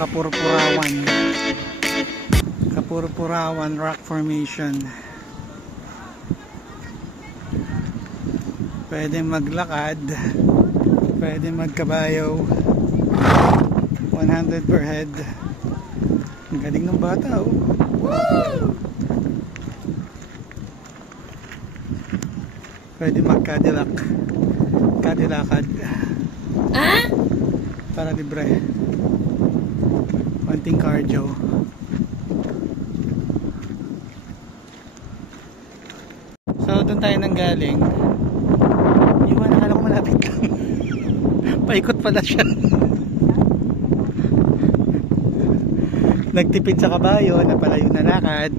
Kapurpurawan. Kapurpurawan Rock Formation. Pwede maglakad, pwede magkabayo. 100 per head. Ang galing ng bata, oh. Woo! Pwede mag-Cadillac. Cadillacad. Ah? Para libre. Konting cardio. So doon tayo nang galing. Iwan, nakala ko malapit lang. Paikot pala siya. Nagtipid sa kabayo, napalayo na lakad.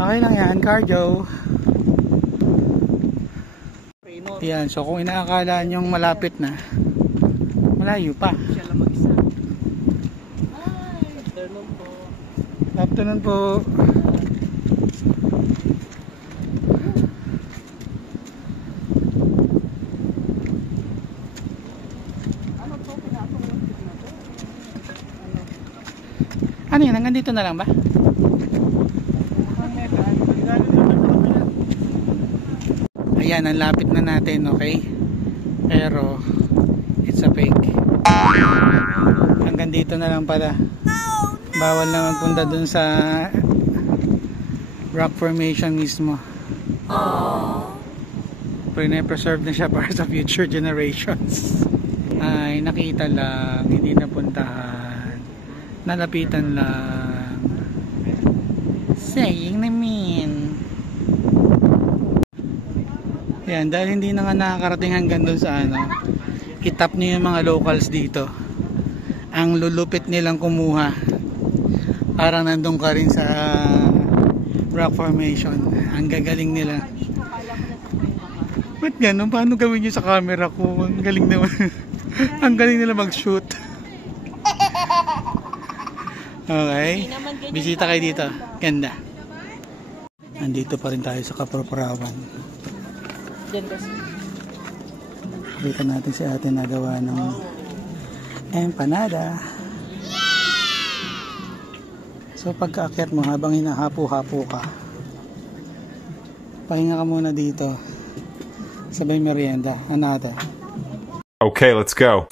Okay lang yan, cardio. Yan, so kung inaakala nyong malapit na, malayo pa. Siya lang mag-isa. Hi! Afternoon po. Afternoon po. Ano yan? Hanggang dito na lang ba? Ayan, ang lapit na natin, okay? Pero it's a fake. Hanggang dito na lang pala. Bawal na magpunta dun sa rock formation mismo. Pre-preserve na siya para sa future generations. Ay, nakita lang, hindi napuntahan. Nalapitan lang. Saying namin. Yan, dahil hindi na nga nakakarating hanggang doon sa ano, itap niyo yung mga locals dito. Ang lulupit nilang kumuha. Parang nandun ka rin sa rock formation. Ang gagaling nila. Ba't ganun? Paano gawin nyo sa camera ko? Ang galing naman. Ang galing nila mag-shoot. Okay, bisita kayo dito. Ganda. Nandito pa rin tayo sa Kapurpurawan. Kita natin si ate nagawa ng empanada. So pagkaakyat mo habang hinahapo-hapo ka, pahinga ka muna dito. Sabay merienda. Another. Okay, let's go.